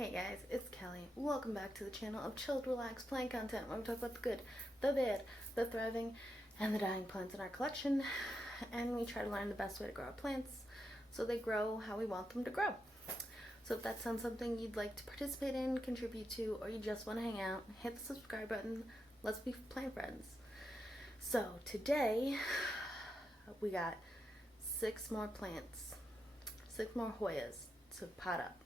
Hey guys, it's Kelly. Welcome back to the channel of chilled, relaxed plant content where we talk about the good, the bad, the thriving, and the dying plants in our collection. And we try to learn the best way to grow our plants so they grow how we want them to grow. So if that sounds something you'd like to participate in, contribute to, or you just want to hang out, hit the subscribe button. Let's be plant friends. So today we got 6 more plants, 6 more Hoyas to pot up.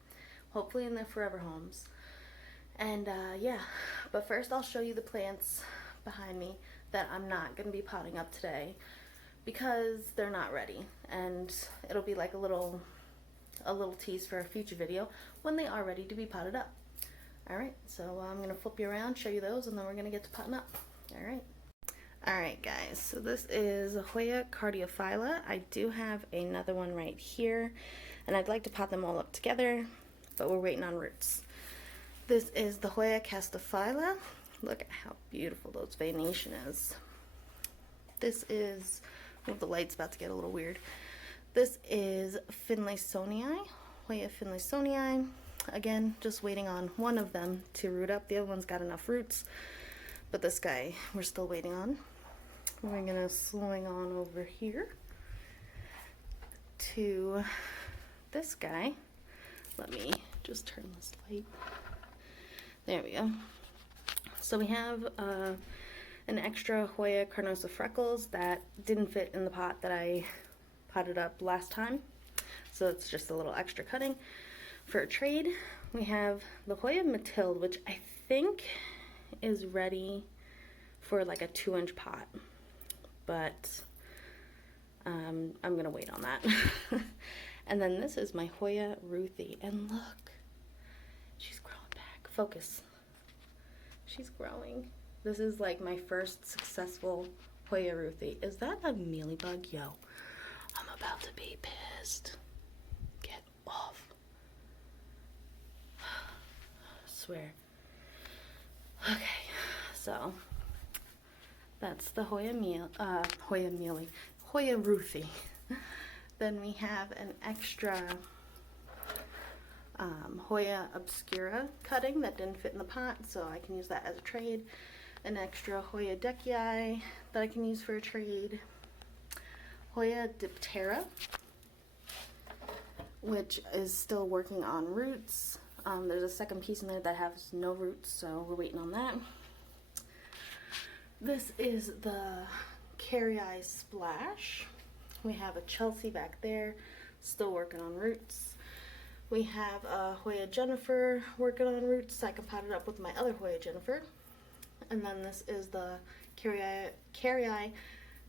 Hopefully in their forever homes. And yeah, but first I'll show you the plants behind me that I'm not going to be potting up today because they're not ready, and it'll be like a little tease for a future video when they are ready to be potted up. Alright, so I'm going to flip you around, show you those, and then we're going to get to potting up. Alright guys, so this is a Hoya cardiophylla. I do have another one right here, and I'd like to pot them all up together, but we're waiting on roots. This is the Hoya castophila. Look at how beautiful those veination is. This is, well, the light's about to get a little weird. This is Finlaysonii, Hoya Finlaysonii. Again, just waiting on one of them to root up. The other one's got enough roots, but this guy we're still waiting on. We're gonna swing on over here to this guy. Let me just turn this light. There we go. So we have an extra Hoya carnosa freckles that didn't fit in the pot that I potted up last time. So it's just a little extra cutting for a trade. We have the Hoya Matilde, which I think is ready for like a 2-inch pot, but I'm gonna wait on that. And then this is my Hoya Ruthie, and look, she's growing back. Focus. She's growing. This is like my first successful Hoya Ruthie. Is that a mealybug? Yo, I'm about to be pissed. Get off. I swear. Okay, so that's the Hoya Ruthie. Then we have an extra Hoya obscura cutting that didn't fit in the pot, so I can use that as a trade. An extra Hoya deckii that I can use for a trade. Hoya diptera, which is still working on roots. There's a second piece in there that has no roots, so we're waiting on that. This is the Carrii Splash. We have a Chelsea back there, still working on roots. We have a Hoya Jennifer working on roots. I can pot it up with my other Hoya Jennifer. And then this is the Carrii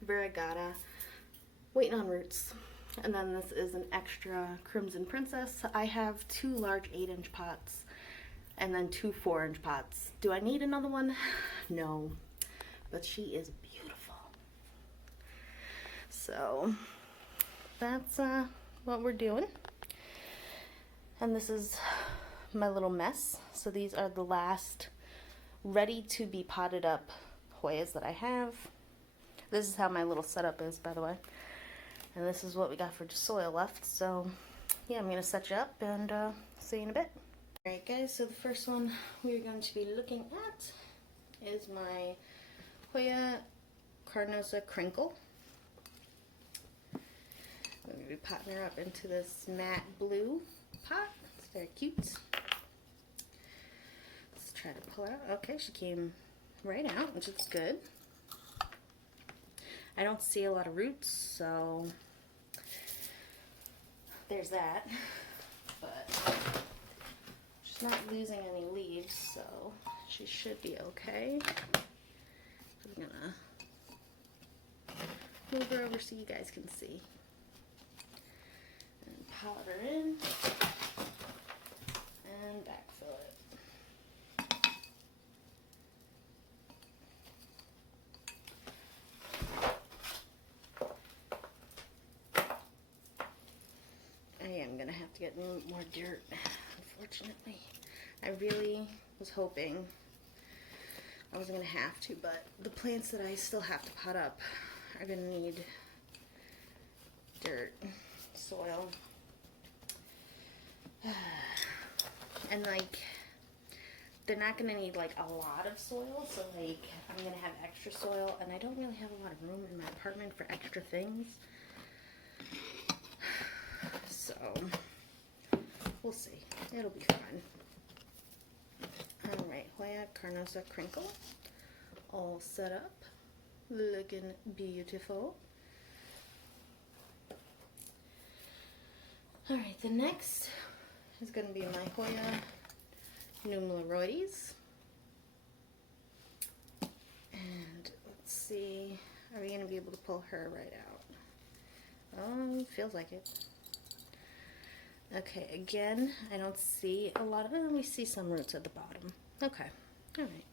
Variegata, waiting on roots. And then this is an extra Crimson Princess. I have 2 large 8-inch pots and then 2 4-inch pots. Do I need another one? No, but she is beautiful. So that's what we're doing. And this is my little mess. So these are the last ready to be potted up Hoyas that I have. This is how my little setup is, by the way. And this is what we got for soil left. So yeah, I'm gonna set you up and see you in a bit. Alright guys, so the first one we're going to be looking at is my Hoya carnosa crinkle. I'm going to be potting her up into this matte blue pot. It's very cute. Let's try to pull her out. Okay, she came right out, which is good. I don't see a lot of roots, so there's that. But she's not losing any leaves, so she should be okay. I'm going to move her over so you guys can see. Powder in and backfill it. I am gonna have to get more dirt, unfortunately. I really was hoping I wasn't gonna have to, but the plants that I still have to pot up are gonna need dirt, soil. And like, they're not gonna need like a lot of soil, so like I'm gonna have extra soil, and I don't really have a lot of room in my apartment for extra things. So we'll see. It'll be fun. Alright, Hoya Carnosa Crinkle. All set up. Looking beautiful. Alright, the next is going to be my Hoya Numeroides. And let's see, are we going to be able to pull her right out? Feels like it. Okay, again, I don't see a lot of it. We see some roots at the bottom. Okay, alright.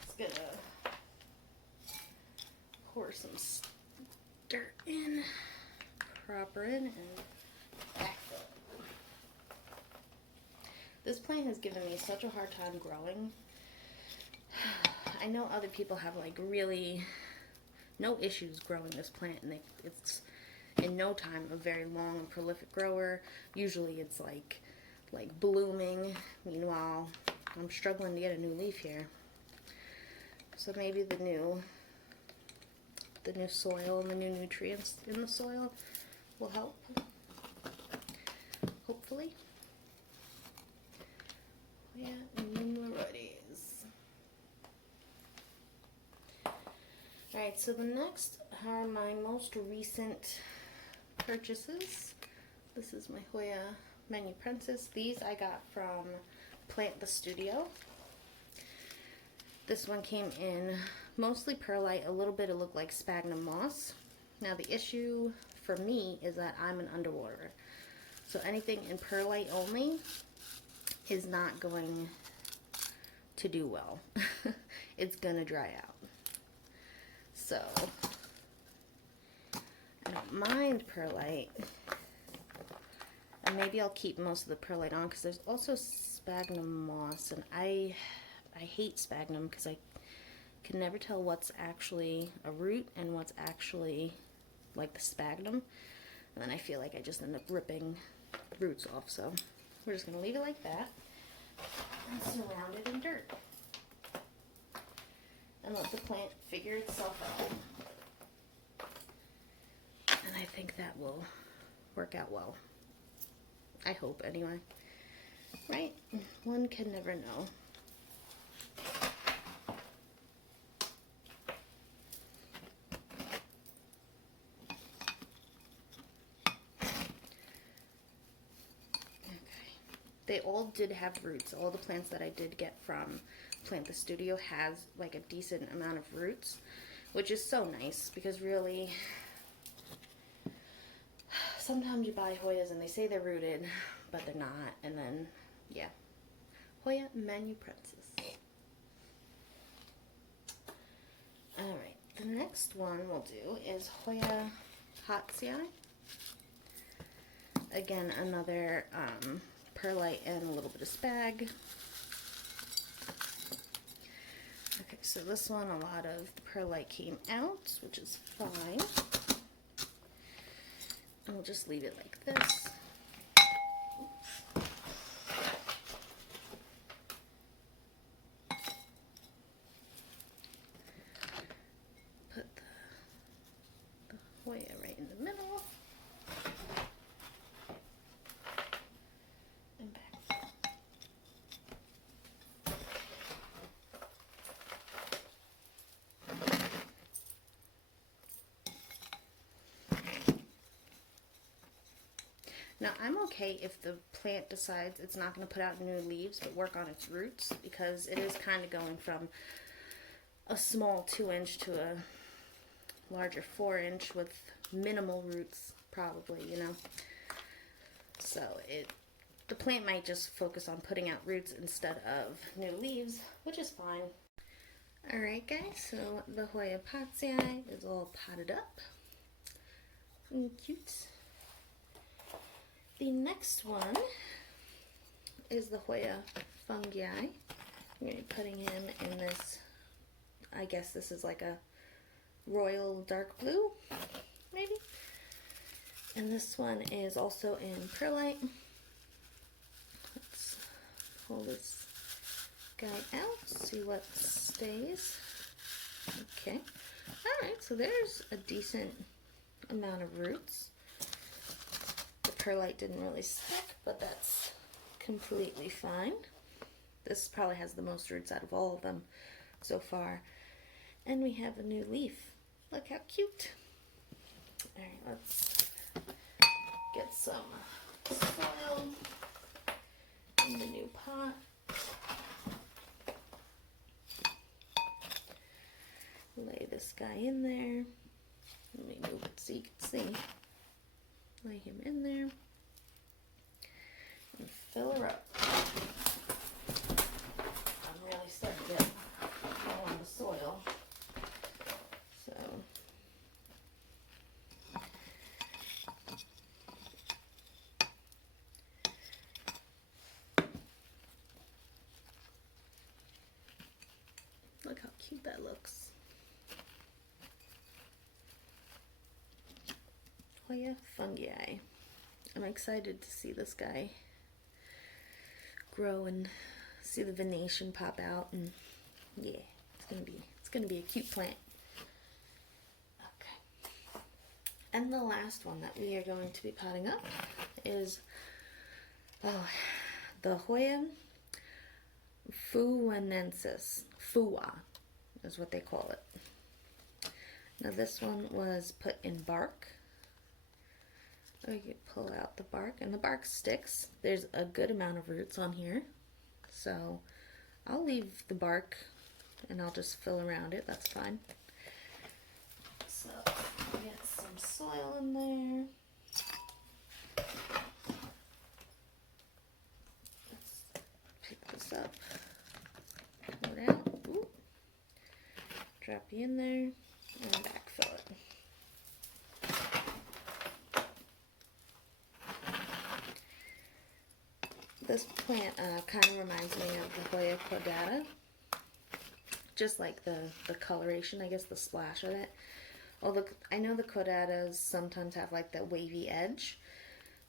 Just gonna pour some dirt in, prop her in, and backfill. This plant has given me such a hard time growing. I know other people have like really no issues growing this plant, and it's in no time a very long and prolific grower. Usually it's like blooming. Meanwhile, I'm struggling to get a new leaf here. So maybe the new soil and the new nutrients in the soil will help. Hopefully. Yeah, Numeroides. Alright, so the next are my most recent purchases. This is my Hoya Menu Princess. These I got from Plant Studio. This one came in mostly perlite, a little bit it looked like sphagnum moss. Now the issue for me is that I'm an underwaterer. So anything in perlite only is not going to do well. It's gonna dry out. So, I don't mind perlite. And maybe I'll keep most of the perlite on, because there's also sphagnum moss, and I hate sphagnum because I can never tell what's actually a root and what's actually like the sphagnum. And then I feel like I just end up ripping roots off. So we're just going to leave it like that and surround it in dirt. And let the plant figure itself out. And I think that will work out well. I hope, anyway. Right? One can never know. Okay. They all did have roots. All the plants that I did get from Plant Studio has like a decent amount of roots, which is so nice, because really sometimes you buy Hoyas and they say they're rooted, but they're not. And then, yeah. Hoya Menu Princess. Alright, the next one we'll do is Hoya Houseplants. Again, another perlite and a little bit of spag. Okay, so this one, a lot of the perlite came out, which is fine. And we'll just leave it like this. Put the Hoya right in the middle. And back. Now, I'm okay if the plant decides it's not going to put out new leaves, but work on its roots, because it is kind of going from a small 2-inch to a larger 4-inch with minimal roots, probably, you know. So the plant might just focus on putting out roots instead of new leaves, which is fine. Alright guys, so the Hoya Houseplants is all potted up and cute. The next one is the Hoya Fungi. I'm going to be putting him in this, I guess this is like a royal dark blue, maybe? And this one is also in perlite. Let's pull this guy out, see what stays. Okay. Alright, so there's a decent amount of roots. The perlite didn't really stick, but that's completely fine. This probably has the most roots out of all of them so far. And we have a new leaf. Look how cute. Alright, let's get some soil in the new pot. Lay this guy in there. Let me move it so you can see. Lay him in there and fill her up. I'm really starting to get low on the soil. So look how cute that looks. Hoya fungi. I'm excited to see this guy grow and see the venation pop out, and yeah, it's gonna be a cute plant. Okay. And the last one that we are going to be potting up is the Hoya fuanensis. Fua is what they call it. Now this one was put in bark. So you can pull out the bark, and the bark sticks. There's a good amount of roots on here, so I'll leave the bark and I'll just fill around it. That's fine. So get some soil in there. Let's pick this up, pull it out. Ooh. Drop you in there and backfill it. This plant kind of reminds me of the Hoya caudata, just like the coloration, I guess the splash of it. Although I know the caudatas sometimes have like that wavy edge.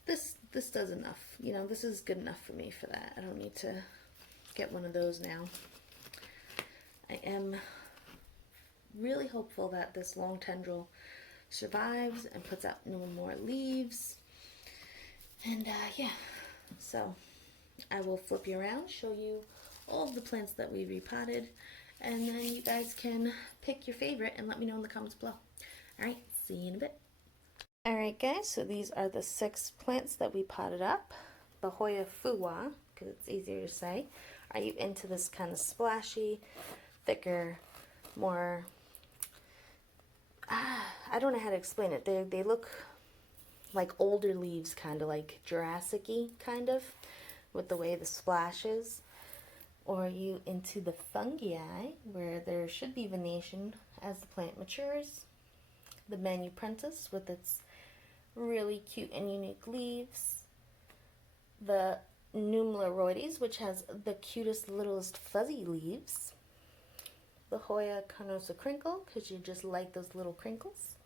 This does enough. You know, this is good enough for me for that. I don't need to get one of those now. I am really hopeful that this long tendril survives and puts out no more leaves. And yeah, so I will flip you around, show you all of the plants that we repotted, and then you guys can pick your favorite and let me know in the comments below. Alright, see you in a bit. Alright guys, so these are the 6 plants that we potted up. The Hoya fua, because it's easier to say. Are you into this kind of splashy, thicker, more, I don't know how to explain it. They look like older leaves, kind of like Jurassic-y, kind of, with the way the splash is? Or are you into the fungi, where there should be venation as the plant matures? The Manuprentis with its really cute and unique leaves. The Nummuloides, which has the cutest, littlest fuzzy leaves. The Hoya carnosa crinkle, because you just like those little crinkles.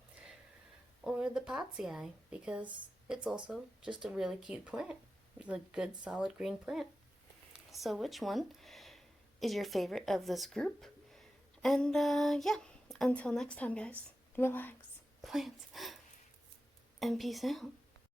Or the Potsii, because it's also just a really cute plant. It's a good, solid green plant. So which one is your favorite of this group? And yeah, until next time guys, relax, plants, and peace out.